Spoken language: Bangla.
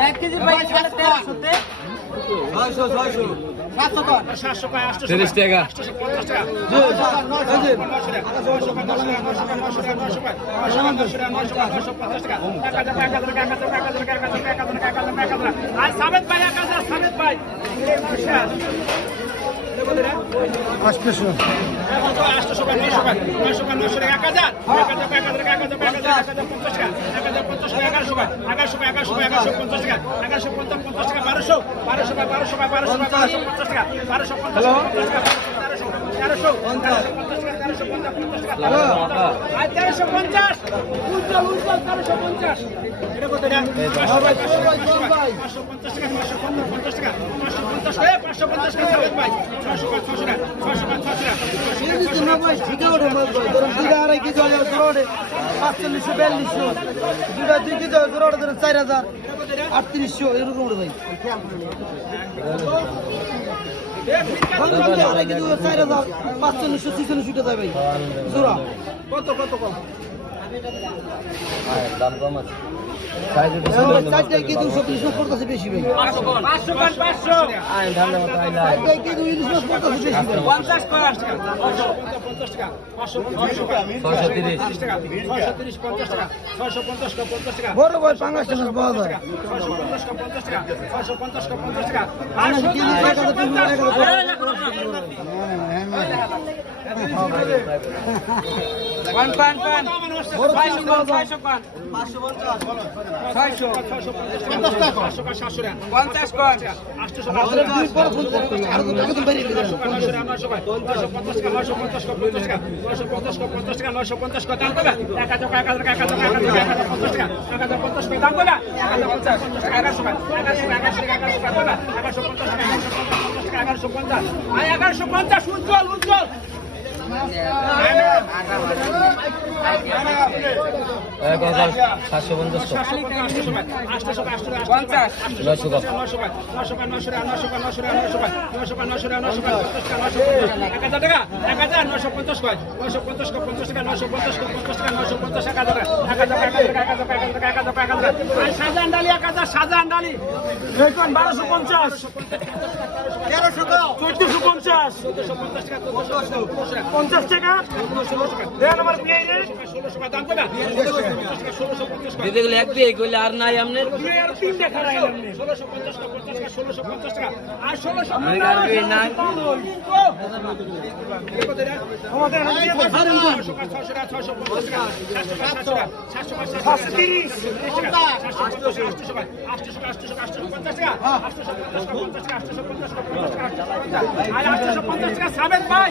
এক কেজি সাড়ে তেরোশোতে তিরিশ টাকা আটশো নয়শো নয়শো নয়শো এক হাজার এক হাজার এক হাজার এক হাজার এক হাজার পঞ্চাশ এক হাজার এগারোশো এগারোশো এগারোশো পঞ্চাশ টাকা এগারোশো পঞ্চাশ পঞ্চাশ টাকা বারোশো বারোশো বারোশো বারোশো বারোশো পঞ্চাশ টাকা বারোশো পঞ্চাশ পঞ্চাশ টাকা তেরোশো তেরোশো তেরোশো পঞ্চাশ পঞ্চাশ টাকা তেরোশো পঞ্চাশ উজ্জ্বল উজ্জ্বল তেরোশো পঞ্চাশ। এটা কত। পাঁচশো পঞ্চাশ টাকা পাঁচশো পঞ্চাশ পাঁচচল্লিশশো বিয়াল্লিশশো। দুটা দুই কেজি হয় জোর ধরেন চার হাজার আটত্রিশশো এরকম ওঠে ভাই। আড়াই কেজি হয় চার হাজার পাঁচচল্লিশশো ছিচল্লিশশো টাকা ভাই। জোড়া। কত কত কত? দাম কম আছে। চারটা কেজি সত্রিশ মাস পড়তেছে বেশি ভাই পাঁচশো পাঁচ পাঁচশো আইন ধান্দা মতো আইলা চারটা কেজি ইলিশ মাছ পড়তেছে বেশি ভাই পঞ্চাশ পঞ্চাশ টাকা পঞ্চাশ টাকা পাঁচশো পঞ্চাশ টাকা তিরিশ টাকা ছয়শো তিরিশ পঞ্চাশ টাকা ছয়শো পঞ্চাশ টাকা পঞ্চাশ টাকা বড় ভাই পাঙ্গাস মাছ পাওয়া যায় ছয়শো পঞ্চাশ। পঞ্চাশ টাকা ছয়শো পঞ্চাশ। পঞ্চাশ টাকা আটশো কেজি এক হাজার এক হাজার পঞ্চাশ। সাতশো পঞ্চাশ পঞ্চাশ এক হাজার সাতশো পঞ্চাশ পঞ্চাশ নয়শো সাজান ডালি এক হাজার সাজান ডালি বারোশো পঞ্চাশ চোদ্দশো পঞ্চাশ পঞ্চাশ টাকা পেয়ে দেবে ষোলোশো পঞ্চাশ দিতে গেলে এক বিয়ে করলে আর নাই আপনার আর তিন দেখা যায় ষোলোশো পঞ্চাশ টাকা ষোলোশো পঞ্চাশ টাকা আর ষোলোশো নাই। পঞ্চাশ টাকা সাবেক ভাই